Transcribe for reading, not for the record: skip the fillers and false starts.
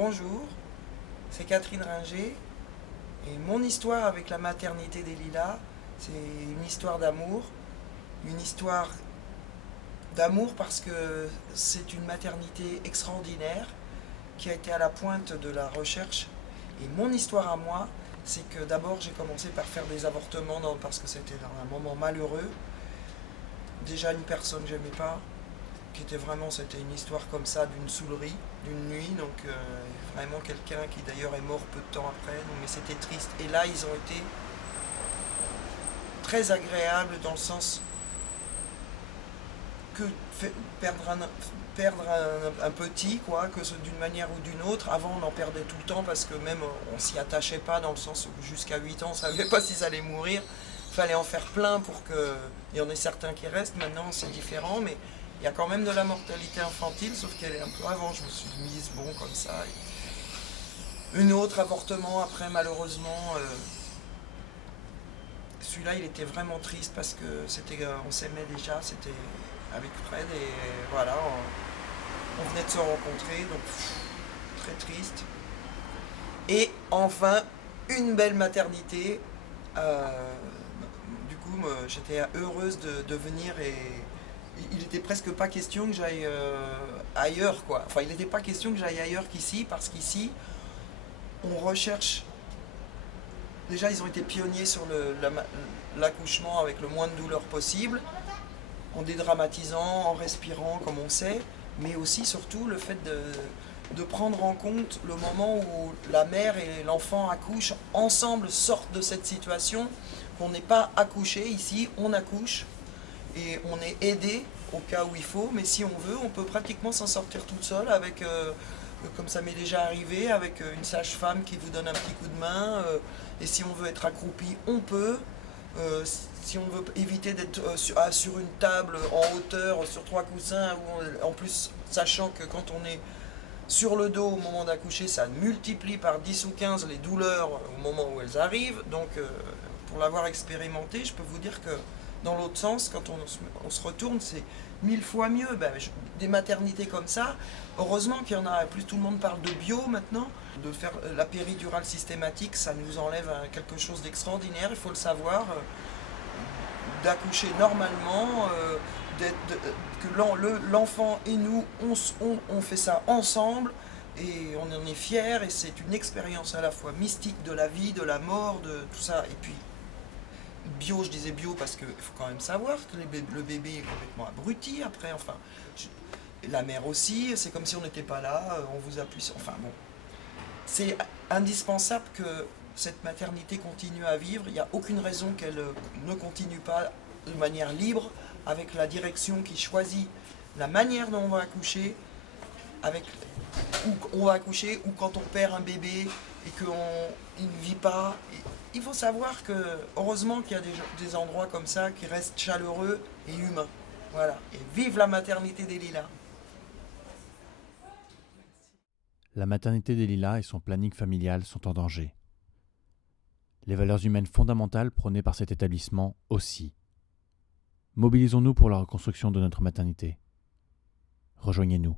Bonjour, c'est Catherine Ringer et mon histoire avec la maternité des Lilas, c'est une histoire d'amour parce que c'est une maternité extraordinaire qui a été à la pointe de la recherche. Et mon histoire à moi, c'est que d'abord j'ai commencé par faire des avortements parce que c'était dans un moment malheureux. Déjà une personne que j'aimais pas, c'était une histoire comme ça d'une saoulerie, d'une nuit, donc vraiment quelqu'un qui d'ailleurs est mort peu de temps après, donc, mais c'était triste. Et là, ils ont été très agréables dans le sens que perdre un petit, quoi, que d'une manière ou d'une autre. Avant, on en perdait tout le temps parce que même on s'y attachait pas, dans le sens où jusqu'à 8 ans, on savait pas s'ils allaient mourir. Il fallait en faire plein pour que. Il y en ait certains qui restent, maintenant c'est différent, mais il y a quand même de la mortalité infantile, sauf qu'elle est un peu avant. Je me suis mise, bon, comme ça. Une autre avortement après, malheureusement. Celui-là, il était vraiment triste parce que on s'aimait déjà, c'était avec Fred et voilà, on venait de se rencontrer, donc très triste. Et enfin, une belle maternité. euh, du coup, j'étais heureuse de venir et il n'était presque pas question que j'aille ailleurs, quoi. Enfin, il n'était pas question que j'aille ailleurs qu'ici, parce qu'ici, on recherche. Déjà, ils ont été pionniers sur l'accouchement avec le moins de douleur possible, en dédramatisant, en respirant comme on sait, mais aussi surtout le fait de prendre en compte le moment où la mère et l'enfant accouchent ensemble, sortent de cette situation, qu'on n'est pas accouché ici, on accouche et on est aidé au cas où il faut, mais si on veut, on peut pratiquement s'en sortir toute seule avec, comme ça m'est déjà arrivé, avec une sage-femme qui vous donne un petit coup de main, et si on veut être accroupi, on peut. Si on veut éviter d'être sur une table en hauteur, sur trois coussins, en plus, sachant que quand on est sur le dos au moment d'accoucher, ça multiplie par 10 ou 15 les douleurs au moment où elles arrivent. Donc, pour l'avoir expérimenté, je peux vous dire que dans l'autre sens, quand on se retourne, c'est 1000 fois mieux. Des maternités comme ça, heureusement qu'il y en a plus, tout le monde parle de bio maintenant. De faire la péridurale systématique, ça nous enlève quelque chose d'extraordinaire, il faut le savoir. D'accoucher normalement, que l'enfant et nous, on fait ça ensemble et on en est fiers et c'est une expérience à la fois mystique de la vie, de la mort, de tout ça. Et puis bio, je disais bio parce qu'il faut quand même savoir que le bébé est complètement abruti après, enfin, la mère aussi, c'est comme si on n'était pas là, on vous appuie sur, enfin bon. C'est indispensable que cette maternité continue à vivre. Il n'y a aucune raison qu'elle ne continue pas de manière libre, avec la direction qui choisit la manière dont on va accoucher, avec où on va accoucher, ou quand on perd un bébé et qu'il ne vit pas. Il faut savoir que, heureusement qu'il y a des endroits comme ça qui restent chaleureux et humains. Voilà. Et vive la maternité des Lilas. La maternité des Lilas et son planning familial sont en danger. Les valeurs humaines fondamentales prônées par cet établissement aussi. Mobilisons-nous pour la reconstruction de notre maternité. Rejoignez-nous.